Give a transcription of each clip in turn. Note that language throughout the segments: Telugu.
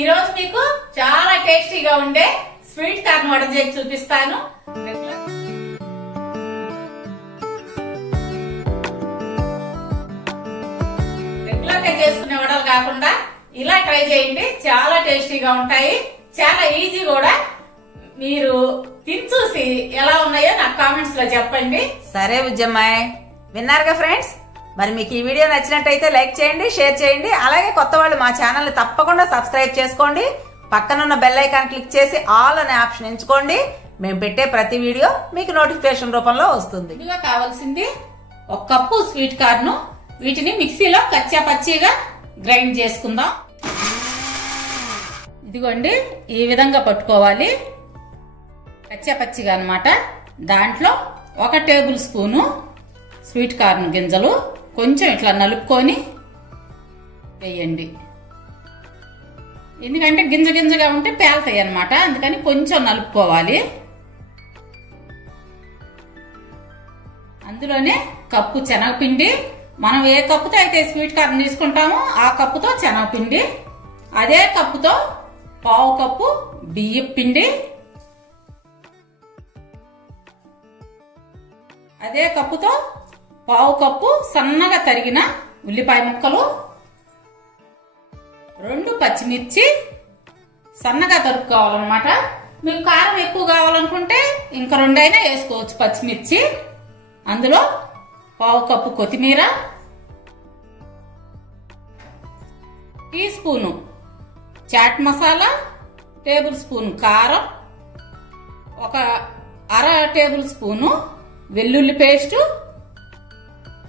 ఈ రోజు మీకు చాలా టేస్టీగా ఉండే స్వీట్ కార్న్ వడ చేసి చూపిస్తాను. రెగ్యులర్ గా చేసుకునే వడలు కాకుండా ఇలా ట్రై చేయండి, చాలా టేస్టీగా ఉంటాయి, చాలా ఈజీ కూడా. మీరు తిని చూసి ఎలా ఉన్నాయో నాకు కామెంట్స్ లో చెప్పండి. సరే బుజ్జమ్మాయ్, విన్నారుగా ఫ్రెండ్స్. మరి మీకు ఈ వీడియో నచ్చినట్టయితే లైక్ చేయండి, షేర్ చేయండి. అలాగే కొత్త వాళ్ళు మా ఛానల్ ని తప్పకుండా సబ్స్క్రైబ్ చేసుకోండి. పక్కనున్న బెల్ ఐకాన్ క్లిక్ చేసి ఆల్ అనే ఆప్షన్ ఎంచుకోండి. మేము పెట్టే ప్రతి వీడియో మీకు నోటిఫికేషన్ రూపంలో వస్తుంది. ముందుగా కావాల్సింది 1 కప్పు స్వీట్ కార్న్. వీటిని మిక్సీలో కచ్చా పచ్చిగా గ్రైండ్ చేసుకుందాం. ఇదిగోండి, ఈ విధంగా పట్టుకోవాలి, కచ్చా పచ్చిగా అన్నమాట. దాంట్లో 1 టేబుల్ స్పూను స్వీట్ కార్న్ గింజలు కొంచెం ఇట్లా నలుపుకొని వేయండి. ఎందుకంటే గింజ గింజగా ఉంటే పేలుతాయి అన్నమాట, అందుకని కొంచెం నలుపుకోవాలి. అందులోనే కప్పు శనగపిండి. మనం ఏ కప్పుతో అయితే స్వీట్ కార్న్ తీసుకుంటామో ఆ కప్పుతో శనగపిండి, అదే కప్పుతో 1/2 కప్పు బియ్యం పిండి, అదే కప్పుతో 1/2 కప్పు సన్నగా తరిగిన ఉల్లిపాయ ముక్కలు, 2 పచ్చిమిర్చి సన్నగా తరుక్కోవాలన్నమాట. మీకు కారం ఎక్కువ కావాలనుకుంటే ఇంకా 2 అయినా వేసుకోవచ్చు పచ్చిమిర్చి. అందులో 1/2 కప్పు కొత్తిమీర, teaspoon chaat masala, tablespoon కారం, 1/2 టేబుల్ స్పూను వెల్లుల్లి పేస్టు,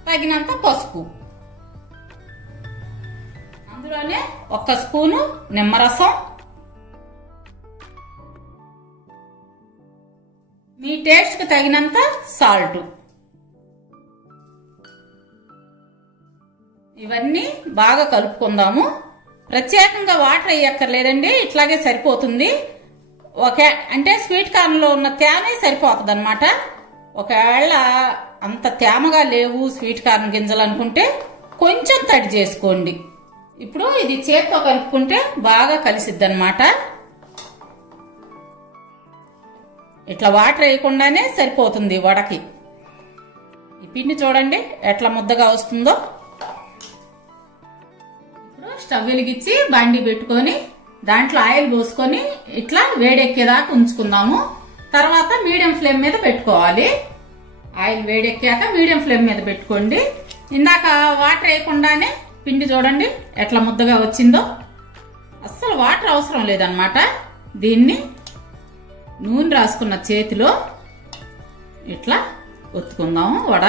తగినంత పసుపు. అందులోనే 1 స్పూను నిమ్మరసం, మీ టేస్ట్ కు తగినంత సాల్ట్. ఇవన్నీ బాగా కలుపుకుందాము. ప్రత్యేకంగా వాటర్ వేయక్కర్లేదండి, ఇట్లాగే సరిపోతుంది. అంటే స్వీట్ కార్న్ లో ఉన్న తేమే సరిపోతుంది అన్నమాట. ఒకవేళ అంత తేమగా లేవు స్వీట్ కార్న్ గింజలు అనుకుంటే కొంచెం తడి చేసుకోండి. ఇప్పుడు ఇది చేత్తో కలుపుకుంటే బాగా కలిసిద్ది అన్నమాట. ఇట్లా వాటర్ వేయకుండానే సరిపోతుంది వడకి. ఈ పిండి చూడండి ఎట్లా ముద్దగా వస్తుందో. ఇప్పుడు స్టవ్ వెలిగించి బండి పెట్టుకొని దాంట్లో ఆయిల్ పోసుకొని ఇట్లా వేడెక్కేదాకా ఉంచుకుందాము. తర్వాత మీడియం ఫ్లేమ్ మీద పెట్టుకోవాలి. ఆయిల్ వేడెక్కాక మీడియం ఫ్లేమ్ మీద పెట్టుకోండి. ఇందాక వాటర్ వేయకుండానే పిండి చూడండి ఎట్లా ముద్దగా వచ్చిందో. అస్సలు వాటర్ అవసరం లేదన్నమాట. దీన్ని నూనె రాసుకున్న చేతిలో ఇట్లా ఒత్తుకుందాము వడ.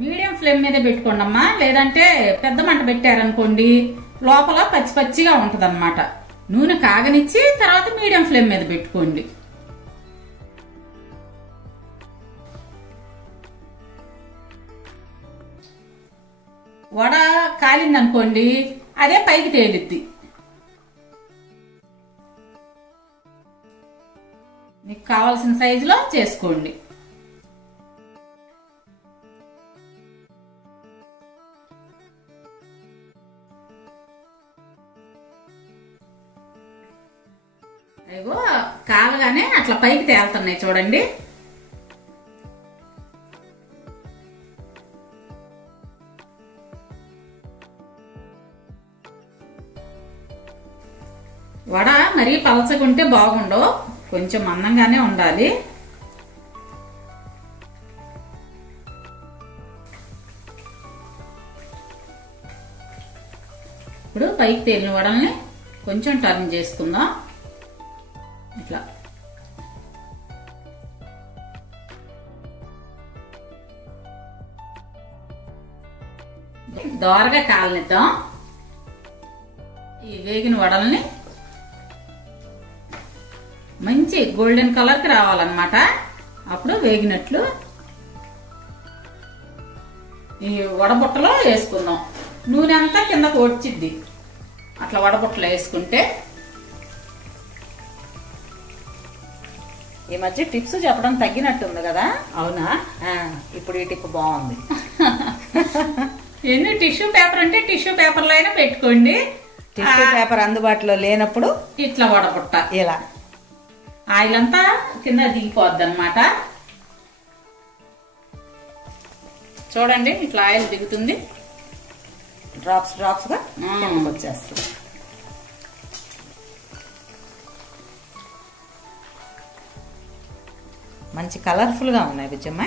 మీడియం ఫ్లేమ్ మీద పెట్టుకోండి అమ్మా, లేదంటే పెద్ద మంట పెట్టారనుకోండి లోపల పచ్చి పచ్చిగా ఉంటది అన్నమాట. నూనె కాగనిచ్చి తర్వాత మీడియం ఫ్లేమ్ మీద పెట్టుకోండి. వడ కాలిందనుకోండి అదే పైకి తేలిద్ది. మీకు కావాల్సిన సైజులో చేసుకోండి. అయ్యో కాలగానే అట్లా పైకి తేలుతున్నాయి చూడండి. వడ మరీ పలచగుంటే బాగుండవు, కొంచెం మందంగానే ఉండాలి. ఇప్పుడు పైకి తేలిన వడల్ని కొంచెం టర్న్ చేసుకుందాం ఇట్లా. దోరగా కాలనిద్దాం. ఈ వేగిన వడల్ని మంచి గోల్డెన్ కలర్ కి రావాలన్నమాట. అప్పుడు వేగినట్లు ఈ వడబుట్టలో వేసుకుందాం. నూనె అంతా కిందకు వచ్చిద్ది అట్లా వడబుట్టలో వేసుకుంటే. ఈ మధ్య టిప్స్ చెప్పడం తగ్గినట్టుంది కదా. అవునా? ఇప్పుడు ఈ టిప్ బాగుంది. ఎన్ని టిష్యూ పేపర్ అంటే టిష్యూ పేపర్లో అయినా పెట్టుకోండి. టిష్యూ పేపర్ అందుబాటులో లేనప్పుడు ఇట్లా వడబుట్ట ఇలా ఆయిల్ అంతా కింద దిగిపోద్ది అనమాట. చూడండి ఇట్లా ఆయిల్ దిగుతుంది, డ్రాప్స్ డ్రాప్స్ గా వచ్చేస్తుంది. మంచి కలర్ఫుల్ గా ఉన్నాయి బుజ్జమ్మ.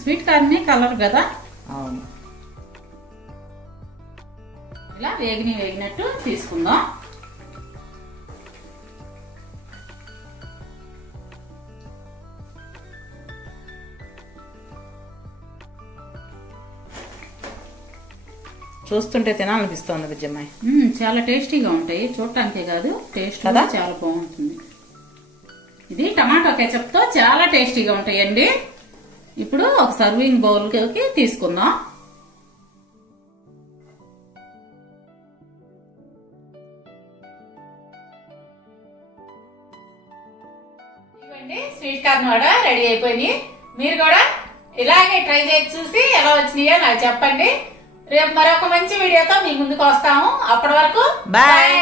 స్వీట్ కార్న్ కలర్ కదా. అవును. ఇలా వేగినట్టు తీసుకుందాం. చూస్తుంటే తినాలనిపిస్తుంది బుజ్జమ్మాయి. చాలా టేస్టీగా ఉంటాయి, చూడటానికే కాదు టేస్ట్ కూడా చాలా బాగుంటుంది. ఇది టమాటో కెచప్ తో చాలా టేస్టీగా ఉంటాయండి. ఇప్పుడు ఒక సర్వింగ్ బౌల్ కి తీసుకుందాం. ఇవ్వండి, స్వీట్ కార్న్ వడ రెడీ అయిపోయినాయి. మీరు కూడా ఇలాగే ట్రై చేసి చూసి ఎలా వచ్చినాయో నాకు చెప్పండి. రేపు మరొక మంచి వీడియోతో మీ ముందుకు వస్తాము. అప్పటి వరకు బాయ్.